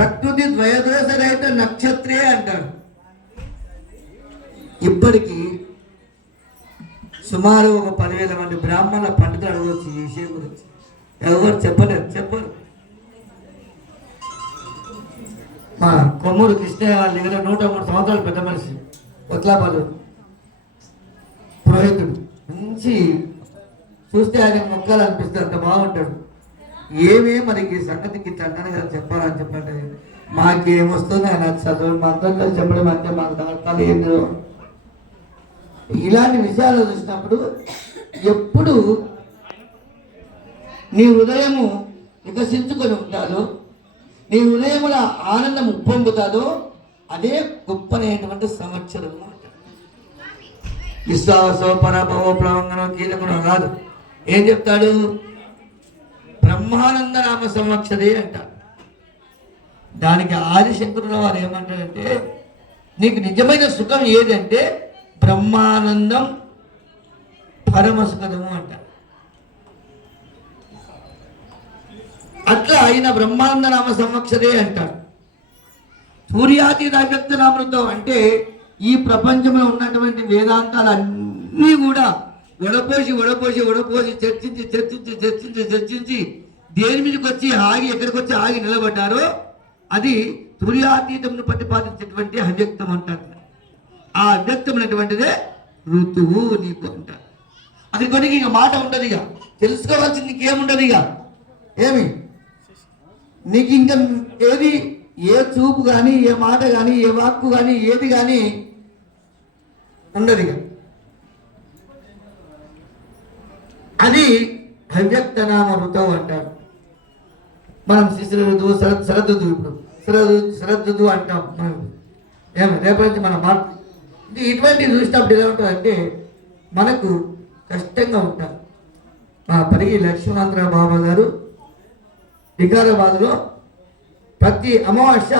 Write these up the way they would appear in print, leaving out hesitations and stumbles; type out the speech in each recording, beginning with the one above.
ప్రకృతి ద్వయదోష రహిత నక్షత్రే అంటాడు. ఇప్పటికీ సుమారు ఒక 10,000 మంది బ్రాహ్మణుల పండితులు అడగవచ్చు ఈ విషయం గురించి. ఎవరు చెప్పరు. మా కొమ్మూరు కృష్ణయ్య వాళ్ళ దగ్గర 103 సంవత్సరాలు పెద్ద మనిషి, కొట్లాపాలు పురోహితుడు, మంచి చూస్తే ఆయన మొక్కలు అనిపిస్తే అంత బాగుంటాడు. మనకి సంగతికి తండ్రి గారు చెప్పాలని చెప్పండి, మాకేమొస్తుంది ఆయన చదువు మంత్రంలో చెప్పడం అంటే మాకు దాటాలి ఏందో. ఇలాంటి విషయాలు చూసినప్పుడు ఎప్పుడు నీ హృదయము వికసించుకొని ఉంటాదో, నీ హృదయముల ఆనందం ఉప్పొంగుతాదో అదే గొప్పనైనటువంటి సంవత్సరం. విశ్వాసో పరభవో ప్లవంగనో కీలకునో కాదు. ఏం చెప్తాడు? బ్రహ్మానంద నామ సంవత్సరే అంటారు. దానికి ఆదిశంకరుల వారు ఏమంటారంటే, నీకు నిజమైన సుఖం ఏదంటే బ్రహ్మానందం పరమసుఖము అంటారు. అట్లా ఆయన బ్రహ్మానంద నామ సంవత్సరే అంటాడు. సూర్యాతీత అవ్యక్త నామృతం అంటే ఈ ప్రపంచంలో ఉన్నటువంటి వేదాంతాలన్నీ కూడా వడపోసి చర్చించి దేని మీదకి వచ్చి ఎక్కడికి వచ్చి ఆగి నిలబడ్డారో అది సూర్యాతీతమును ప్రతిపాదించేటువంటి అవ్యక్తం అంటారు. ఆ అవ్యక్తమైనటువంటిదే ఋతువు నీకు అంటారు. అది కొనికి ఇక మాట ఉండదు, ఇక తెలుసుకోవాల్సింది నీకేముండదు. ఇక నీకు ఇంకా ఏది, ఏ చూపు కానీ, ఏ మాట కానీ, ఏ వాక్కు కానీ, ఏది కానీ ఉండదు. ఇక అది అవ్యక్త నామ ఋతువు అంటారు. మనం శిశిర ఋతువు, శరదృతువు, ఇప్పుడు శరదృతువు అంటాం. రేపటి నుంచి మనం ఇటువంటి చూసినప్పుడు ఎలా ఉంటుందంటే మనకు కష్టంగా ఉంటారు. మా పరిగి లక్ష్మణాంధ్ర బాబా గారు వికారాబాద్లో ప్రతి అమావాస్య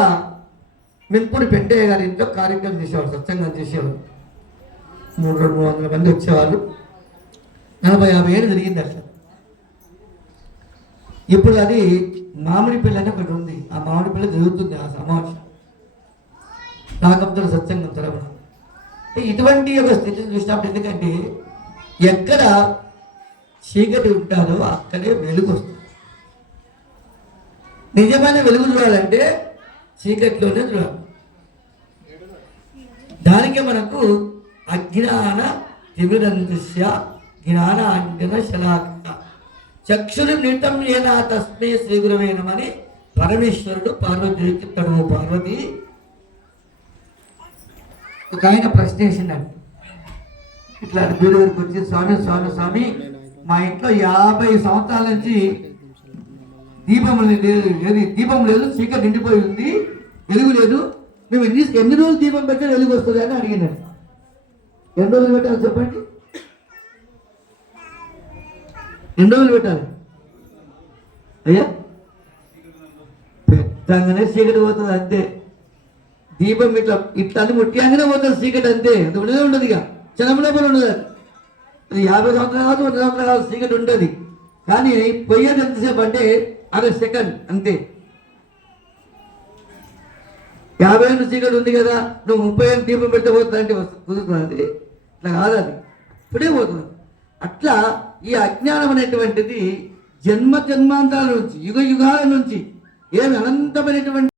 మిన్పూడి పెంటయ్య గారి ఇంట్లో కార్యక్రమం చేసేవాడు, సత్సంగం చేసేవాడు. 300-300 మంది వచ్చేవాళ్ళు. 40-50 ఏళ్ళు జరిగింది అట్లా. ఇప్పుడు అది మామిడి పిల్ల అని ఒకటి ఉంది. ఆ మామిడి పిల్ల జరుగుతుంది ఆ అమావాస్య నాకంతో సత్సంగం తరపున. ఇటువంటి ఒక స్థితిని చూసినప్పుడు, ఎందుకంటే ఎక్కడ చీకటి ఉంటారో అక్కడే వెలుగు వస్తుంది. నిజమైన వెలుగు చూడాలంటే చీకటిలోనే చూడాలి. దానికి మనకు అజ్ఞాన తిమిరందృశ్య జ్ఞాన అంజన శలాక చక్షులు నితం ఏనా తస్మే శ్రీ గురవేనమని పరమేశ్వరుడు పార్వతీకి తడువు పార్వతి ఒక ఆయన ప్రశ్న వేసిందండి. ఇట్లా గురువురికి వచ్చి, స్వామి మా ఇంట్లో 50 సంవత్సరాల నుంచి దీపం లేదు, చీకటి నిండిపోయి ఉంది, వెలుగు లేదు. మేము ఎన్ని రోజులు దీపం పెట్టే వెలుగు వస్తుంది అని అడిగినాను. ఎన్ని రోజులు పెట్టాలి చెప్పండి? ఎన్ని రోజులు పెట్టాలి అయ్యా? పెట్టంగానే చీకటి పోతుంది అంతే. దీపం ఇట్లా ముట్టిగానే పోతుంది చీకటి అంతే. అది ఉండదే ఉండదు, ఇక క్షణంలో పని ఉండదు. అది 50 సంవత్సరాలు కావచ్చు, 100 సంవత్సరాలు కావచ్చు, చీకటి ఉంటుంది. కానీ పోయేది ఎంతసేపు అంటే 1 సెకండ్ అంతే. 50 ఏళ్ళు చీకటి ఉంది కదా, నువ్వు 30 ఏళ్ళు దీపం పెడితే పోతుందంటే కుదురుతుంది? అట్లా కాదు, అది ఇప్పుడే పోతుంది. అట్లా ఈ అజ్ఞానం అనేటువంటిది జన్మాంతరాల నుంచి, యుగాల నుంచి అనంతమైనటువంటి